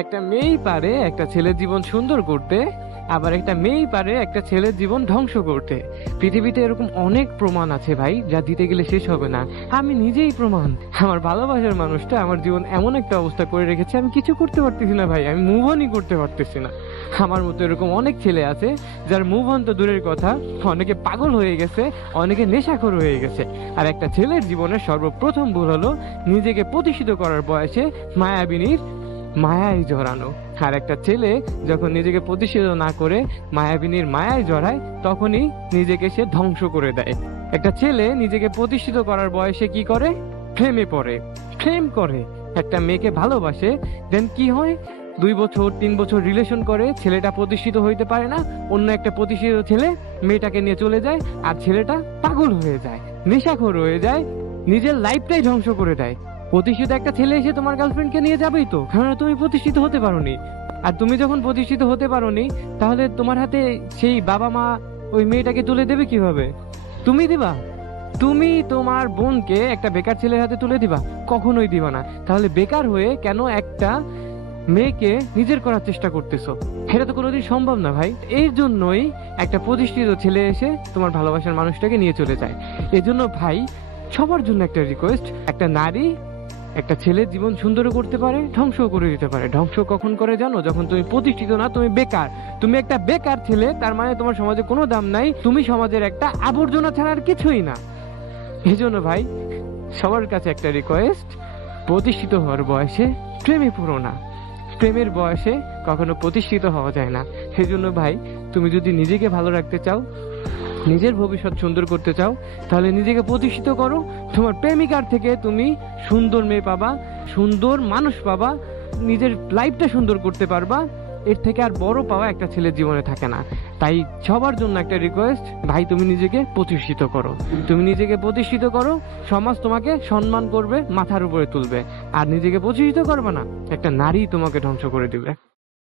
একটা মেয়েই পারে একটা ছেলের জীবন সুন্দর করতে, আবার একটা মেয়েই পারে একটা ছেলের জীবন ধ্বংস করতে। পৃথিবীতে এরকম অনেক প্রমাণ আছে ভাই, যা দিতে গেলে শেষ হবে না। আমি নিজেই প্রমাণ। আমার ভালোবাসার মানুষটা আমার জীবন এমন একটা অবস্থা করে রেখেছে, আমি কিছু করতে পারতেছি না ভাই, আমি মুভ অনই করতে পারতেছি না। আমার মতো এরকম অনেক ছেলে আছে যার মুভ অন তো দূরের কথা, অনেকে পাগল হয়ে গেছে, অনেকে নেশাখোর হয়ে গেছে। আর একটা ছেলের জীবনের সর্বপ্রথম ভুল হলো নিজেকে প্রতিষ্ঠিত করার বয়সে মায়াবিনীর মায়ায় জড়ানো। আর একটা ছেলে যখন নিজেকে প্রতিষ্ঠিত না করে মায়াবিনীর মায়ায় জড়ায়, তখনই নিজেকে সে ধ্বংস করে দেয়। একটা ছেলে নিজেকে প্রতিষ্ঠিত করার বয়সে কি করে? প্রেমে পড়ে, প্রেম করে, একটা মেয়েকে ভালোবাসে। দেন কি হয়? 2 বছর 3 বছর রিলেশন করে, ছেলেটা প্রতিষ্ঠিত হইতে পারে না, অন্য একটা প্রতিষ্ঠিত ছেলে মেয়েটাকে নিয়ে চলে যায়, আর ছেলেটা পাগল হয়ে যায়, নেশাখোর হয়ে যায়, নিজের লাইফটাই ধ্বংস করে দেয়। প্রতিষ্ঠিত একটা ছেলে এসে তোমার গার্লফ্রেন্ডকে নিয়ে যাবেই তো, কারণ তুমি প্রতিষ্ঠিত হতে পারোনি। আর তুমি যখন প্রতিষ্ঠিত হতে পারোনি, তাহলে তোমার হাতে সেই বাবা মা ওই মেয়েটাকে তুলে দেবে কিভাবে? তুমি দিবা? তুমি তোমার বোনকে একটা বেকার ছেলের হাতে তুলে দিবা? কখনোই দিবা না। তাহলে বেকার হয়ে কেন একটা মেয়েকে নিজের করার চেষ্টা করতেছো? এটা তো কোনোদিন সম্ভব না ভাই। এই জন্যই একটা প্রতিষ্ঠিত ছেলে এসে তোমার ভালোবাসার মানুষটাকে নিয়ে চলে যায়। এজন্য ভাই, সবার জন্য একটা রিকোয়েস্ট, একটা নারী একটা ছেলের জীবন সুন্দর করতে পারে, ধ্বংস করে দিতে পারে। ধ্বংস কখন করে জানো? যখন তুমি প্রতিষ্ঠিত না, তুমি বেকার। তুমি একটা বেকার ছেলে, তার মানে তোমার সমাজে কোনো দাম নাই, তুমি সমাজের একটা আবর্জনা ছাড়া আর কিছুই না। এই জন্য ভাই, সবার কাছে একটা রিকোয়েস্ট, প্রতিষ্ঠিত হওয়ার বয়সে প্রেমে পড়ো না। প্রেমের বয়সে কখনো প্রতিষ্ঠিত হওয়া যায় না। সেই জন্য ভাই, তুমি যদি নিজেকে ভালো রাখতে চাও, নিজের ভবিষ্যৎ সুন্দর করতে চাও, তাহলে নিজেকে প্রতিষ্ঠিত করো। তোমার প্রেমিকার থেকে তুমি সুন্দর মেয়ে পাবা, সুন্দর মানুষ পাবা, নিজের লাইফটা সুন্দর করতে পারবা। এর থেকে আর বড় পাওয়া একটা ছেলের জীবনে থাকে না। তাই সবার জন্য একটা রিকোয়েস্ট, ভাই তুমি নিজেকে প্রতিষ্ঠিত করো। তুমি নিজেকে প্রতিষ্ঠিত করো, সমাজ তোমাকে সম্মান করবে, মাথার উপরে তুলবে। আর নিজেকে প্রতিষ্ঠিত করবে না, একটা নারী তোমাকে ধ্বংস করে দিবে।